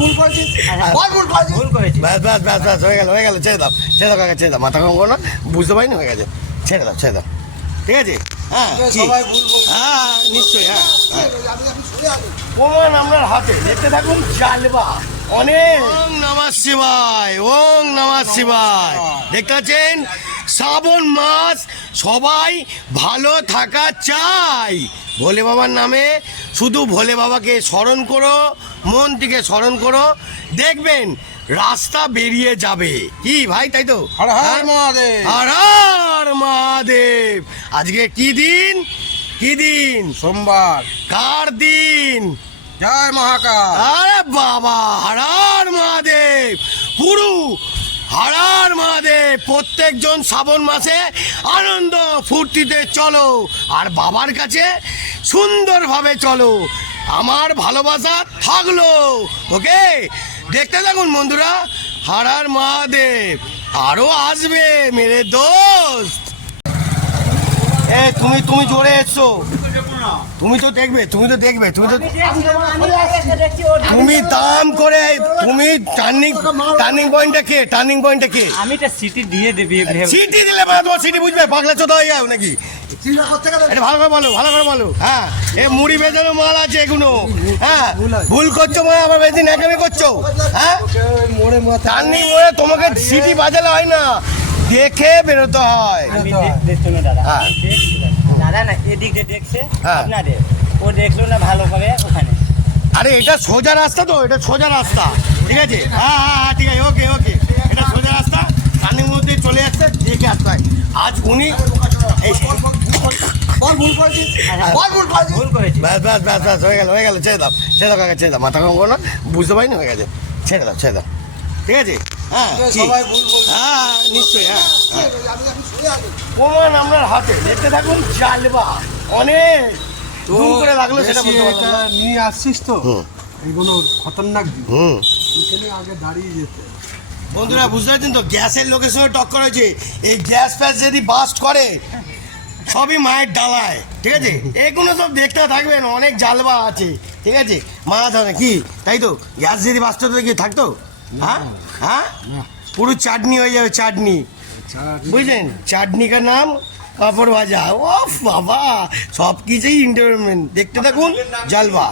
ভুল করেছিস, বল ভুল করেছিস। ভুল করেছি। ব্যাস ব্যাস ব্যাস ব্যাস হয়ে গেল ছেড়ে দাও কাকা ছেড়ে দাও, মাথা কম করো না, বুঝতে পারিনি হয়ে গেছে, ছেড়ে দাও ঠিক আছে। হ্যাঁ কি? সবাই ভুল বলছে। হ্যাঁ নিশ্চয়ই, হ্যাঁ আমি শুনে আছি। প্রমাণ আপনার হাতে, দেখতে থাকুন জালবা অনেক। ওং নমঃ শিবায়, ওং নমঃ শিবায়। দেখতে পাচ্ছেন শ্রাবণ মাস, সবাই ভালো থাকা চাই। ভোলে বাবার নামে শুধু ভোলে বাবাকে স্মরণ করো, মন থেকে স্মরণ করো, দেখবেন রাস্তা বেরিয়ে যাবে। কি ভাই, তাই তো? হর হর মহাদেব। হর হর মহাদেব। আজকে কি দিন? কি দিন? সোমবার। কার দিন? জয় মহাকাল। আরে বাবা, হর হর মহাদেব, পুরু হর হর মহাদেব। প্রত্যেকজন শ্রাবণ মাসে আনন্দ ফুর্তিতে চলো, আর বাবার কাছে সুন্দরভাবে চলো। আমার ভালোবাসা থাকলো। ওকে, দেখতে থাকুন বন্ধুরা, হর হর মহাদেব। আরো আসবে মেরে দোস্ত। এ তুমি জোরে এসছো, তুমি তো দেখবে তুমি দাম করে, তুমি টার্নিং পয়েন্টটা কে? আমি এটা সিটি দিয়ে দেবি। সিটি দিলে তোমার সিটি বুঝবে, পাগলা চোদা হয়ে যাও নাকি? চিন্তা করতে গেলে এটা ভালো করে বলো। হ্যাঁ, এ মুড়ি বেজানো মাল আছে এগুলো। হ্যাঁ, ভুল করছো মানে আবার বেশি ন্যাকামি করছো। হ্যাঁ, মোড়ে মাথা টার্নিং মোড়ে তোমাকে সিটি বাজালে হয় না, দেখে বেরোতে হয়। আমি দেখছো না দাদা, হ্যাঁ। আমি দেখছি দাদা না, এদিক দিয়ে দেখছে হ্যাঁ। আপনাদের, ও দেখলো না ভালোভাবে ওখানে। আরে এটা সোজা রাস্তা তো, এটা সোজা রাস্তা, ঠিক আছে? হ্যাঁ ঠিক আছে, ওকে, এটা সোজা রাস্তা, টার্নিং মধ্যে চলে আসছে, দেখে আসতে হয়। আজ উনি বল ভুল করেছিস, বল ভুল করেছিস। ভুল করেছি। ব্যাস হয়ে গেল ছেড়ে দাও কাকা ছেড়ে দাও, মাথা কম করো না, বুঝতে পারিনি হয়ে গেছে, ছেড়ে দাও ঠিক আছে। হ্যাঁ কি? সবাই ভুল বলছে। হ্যাঁ নিশ্চয়ই, হ্যাঁ আমি শুনে আছি। প্রমাণ আপনার হাতে, দেখতে থাকুন জালবা অনেক। ভুল করে লাগলো সেটা বেশি বলতে এটা পারলাম না। নিয়ে আসছিস তো, হুম। এগুলো খতরনাক জিনিস। হুম, এখানে আগে দাঁড়িয়ে যেতে। বন্ধুরা বুঝতে পারছেন তো, গ্যাসের লোকের সঙ্গে টক্কর হয়েছে। এই গ্যাস ফ্যাস যদি বাস্ট করে, সবই মায়ের ডালায়, ঠিক আছে? এগুলো সব দেখতে থাকবেন, অনেক জালবা আছে, ঠিক আছে? মাছ হবে কি, তাই তো? গ্যাস যদি বাস্ট হতো কি থাকতো? হ্যাঁ, পুরো চাটনি হয়ে যাবে, চাটনি, বুঝলেন? চাটনি কা নাম পাপড় ভাজা। ও বাবা, সব কিছুই এন্টারটেনমেন্ট। দেখতে থাকুন জালবা।